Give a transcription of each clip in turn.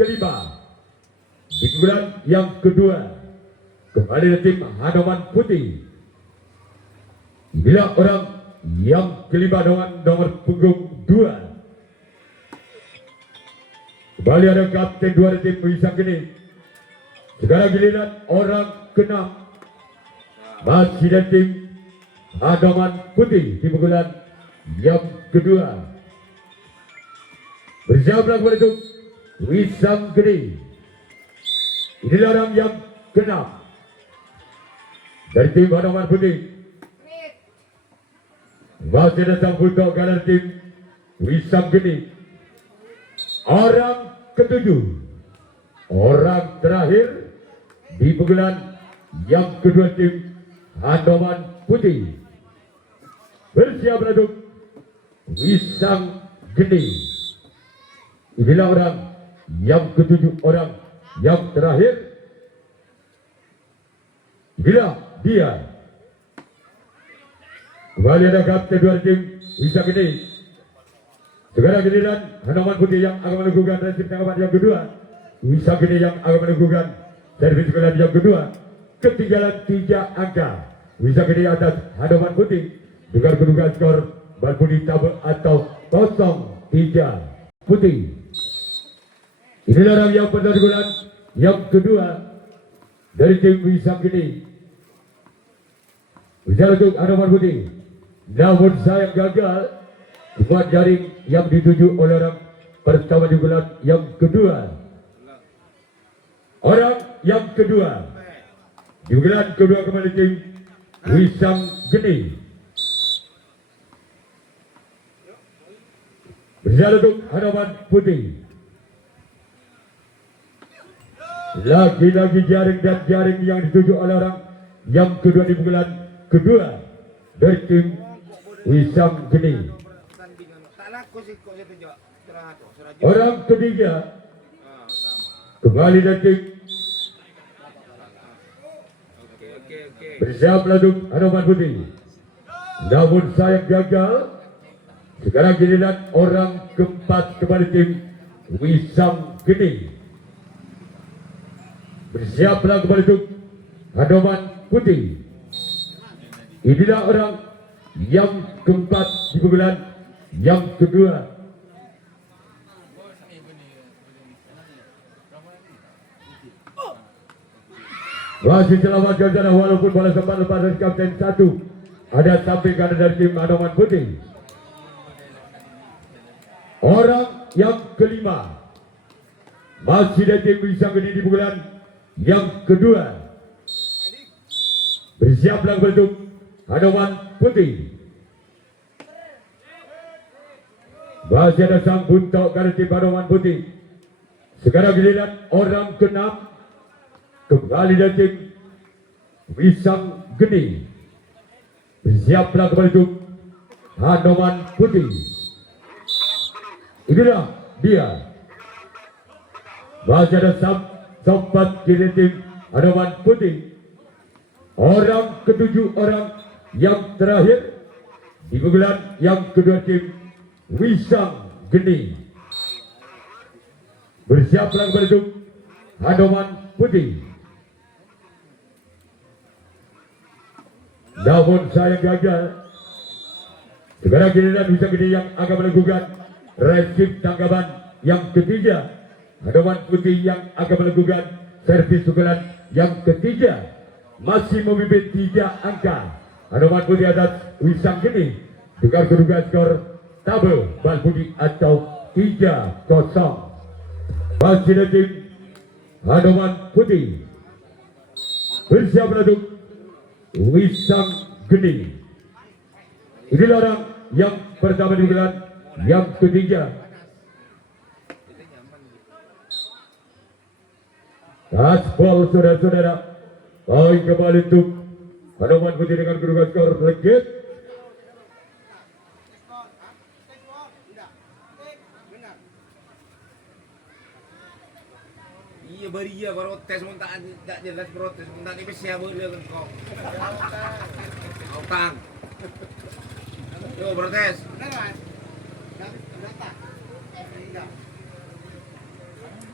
kelima. Di pukulan yang kedua, kembali dari tim Hanoman Putih. Inilah orang yang kelima dengan nomor punggung 2. Kembali ada kapten 2 dari tim Wisang Geni. Sekarang giliran orang ke-6. Masih dari tim Hanoman Putih di pukulan yang kedua. Bersiap kembali untuk Wisang Geni. Inilah orang yang ke-6 dari tim Hanoman Putih. Masih datang untuk kanan tim Wisang Geni. Orang ke-7, orang terakhir di pukulan yang kedua tim Hanoman Putih. Bersiap untuk Wisang Geni. Inilah orang yang ke-7, orang yang terakhir. Inilah dia. Kembali ada kapten 2 tim Wisang Geni. Sekarang giliran Hanoman Putih yang akan melakukan resip tanggapan yang kedua. Wisang Geni yang akan melakukan servis pukulan yang kedua. Ketinggalan 3 angka. Wisang Geni atas Hanoman Putih dengan kedudukan skor Balbudi tabel atau 0-3 Putih. Inilah orang yang pada bulan yang kedua dari tim Wisang Geni. Bisa untuk Hanoman Putih. Namun sayang gagal buat jaring yang dituju oleh orang pertama di bulan yang kedua. Orang yang kedua di bulan kedua kembali tim Wisang Geni. Berjalan untuk Hanoman Putih. Lagi-lagi jaring dan jaring yang dituju oleh orang yang kedua di bulan kedua dari tim Wisang Geni. Orang ketiga kembali dari tim bersiap untuk Hanoman Putih. Namun sayang gagal. Sekarang giliran orang keempat kembali tim Wisang Geni. Bersiaplah kembali untuk Hanoman Putih. Inilah orang yang keempat di bulan yang kedua. Masih selamat jalan walaupun bola sempat lepas dari kapten 1. Ada samping kanan dari tim Hanoman Putih. Orang yang kelima masih dari tim Wisang Geni di bulan yang kedua. Bersiaplah untuk Hanoman Putih. Masih ada sang buntok kanan tim Hanoman Putih. Sekarang giliran orang ke-6 kembali dari tim Wisang Geni. Bersiaplah kembali untuk Hanoman Putih. Inilah dia. Masih ada sempat kiri tim Hanoman Putih. Orang ke-7, orang yang terakhir di bulan yang kedua tim Wisang Geni. Bersiaplah kembali untuk Hanoman Putih. Namun sayang gagal. Sekarang giliran Wisang Geni yang akan melakukan resip tanggapan yang ketiga. Hanoman Putih yang akan melakukan servis pukulan yang ketiga. Masih memimpin 3 angka. Hanoman Putih atas Wisang Geni dengan kedudukan skor tabel Balbudi atau 3-0. Masih dari tim Hanoman Putih. Bersiap untuk Wisang Geni. Inilah orang yang pertama di bulan yang ketiga. Gaspol saudara-saudara. Poin kembali untuk Hanoman Putih dengan kedudukan skor legit. Iya bari ya protes mun tak jelas protes mun tak ini siapa dia kan kau. Utang. Yo protes.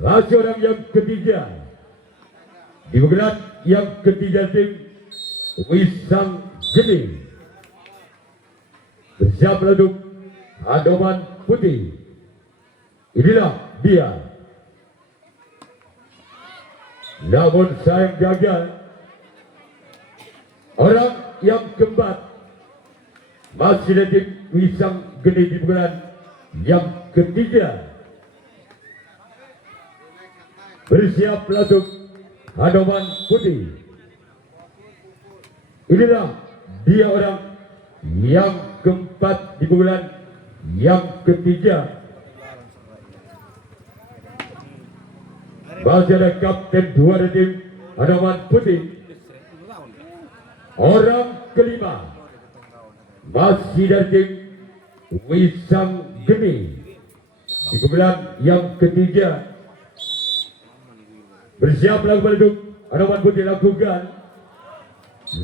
Masih orang yang ketiga. Di pukulan yang ketiga tim Wisang Geni. Bersiap untuk Hadoman Putih. Inilah dia. Namun sayang gagal. Orang yang keempat masih dari tim Wisang Geni di pukulan yang ketiga. Bersiap untuk Hadoman Putih. Inilah dia orang yang keempat di pukulan yang ketiga. Masih ada kapten dua dari tim Hadoman Putih. Orang kelima masih dari tim Wisang Geni di pukulan yang ketiga. Bersiap lakukan untuk Hadoman Putih lakukan.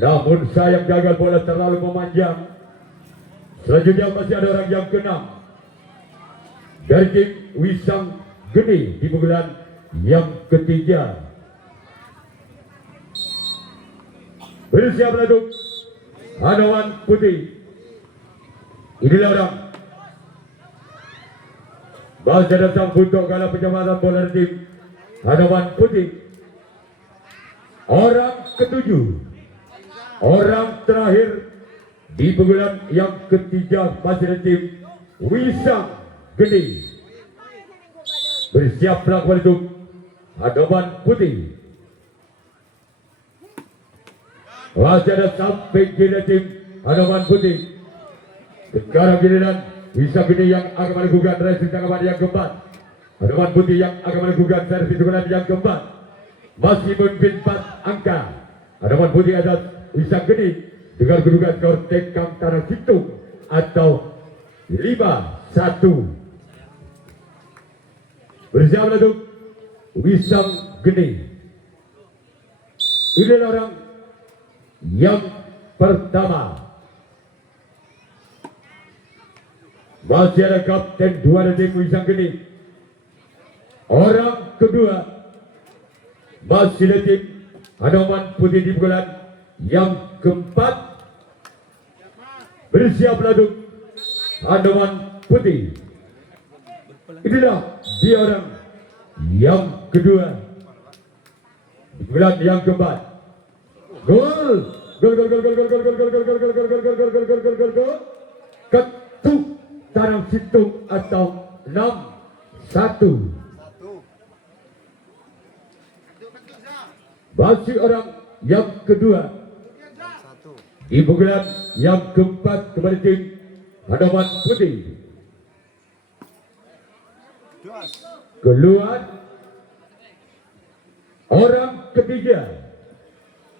Namun sayang gagal, bola terlalu memanjang. Selanjutnya masih ada orang yang keenam dari tim Wisang Geni di pukulan yang ketiga. Bersiap untuk Hadoman Putih. Inilah orang masih datang untuk kalah penyelamatan bola dari tim Hadoman Putih. Orang ketujuh, orang terakhir di pukulan yang ketiga masih dari tim Wisang Geni. Bersiap melakukan untuk Hadoman Putih. Masih ada sampai kiri tim Hadoman Putih. Sekarang giliran Wisang Geni yang akan melakukan racing tanggapan yang keempat. Hadoman Putih yang akan melakukan servis pukulan yang keempat. Masih memimpin 4 angka. Hadoman Putih atas Wisang Geni dengan kedudukan skor Tekam Tanah Situng atau 5-1. Bersiap untuk Wisang Geni. Inilah orang yang pertama. Masih ada kapten dua dari tim Wisang Geni. Orang kedua masih dari tim Hadoman Putih di pukulan yang keempat. Bersiap untuk Hadoman Putih. Inilah dia orang yang kedua di pukulan yang keempat. Gol, gol, gol, gol, gol, gol, gol, gol, gol, gol, gol, gol, gol, gol, gol, gol, gol, gol, gol, gol, Ketuk Tanah Situng atau 6-1. Masih orang yang kedua di pukulan yang keempat kepada tim Hadoman Putih. Keluar. Orang ketiga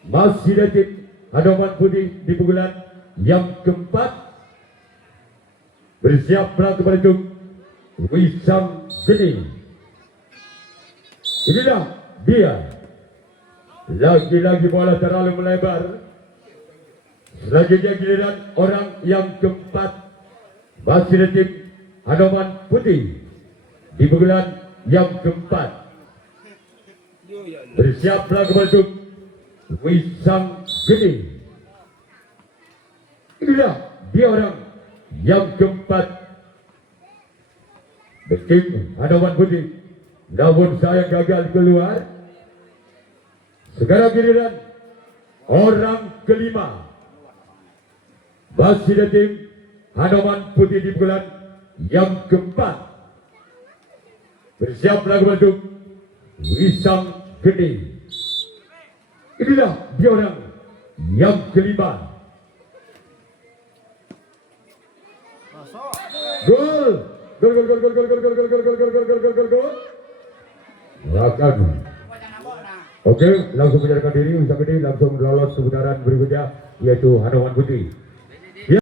masih dari tim Hadoman Putih di pukulan yang keempat. Bersiap kepada tim Wisang Geni. Inilah dia. Lagi-lagi bola terlalu melebar. Selanjutnya giliran orang yang keempat masih dari tim Hadoman Putih di pukulan yang keempat. Bersiap kepada tim Wisang Geni. Inilah dia orang yang keempat tim Hadoman Putih. Namun saya gagal keluar. Sekarang giliran orang kelima masih dari tim Hadoman Putih di pukulan yang keempat. Bersiap melakukan untuk Wisang Geni. Inilah dia orang yang kelima. Gol, gol, gol, gol, gol, gol, gol, gol, gol, gol, gol, gol, gol, gol, gol, gol. Silakan. Oke, langsung menyerahkan diri Wisang Geni langsung lolos ke putaran berikutnya yaitu Hadoman Putih.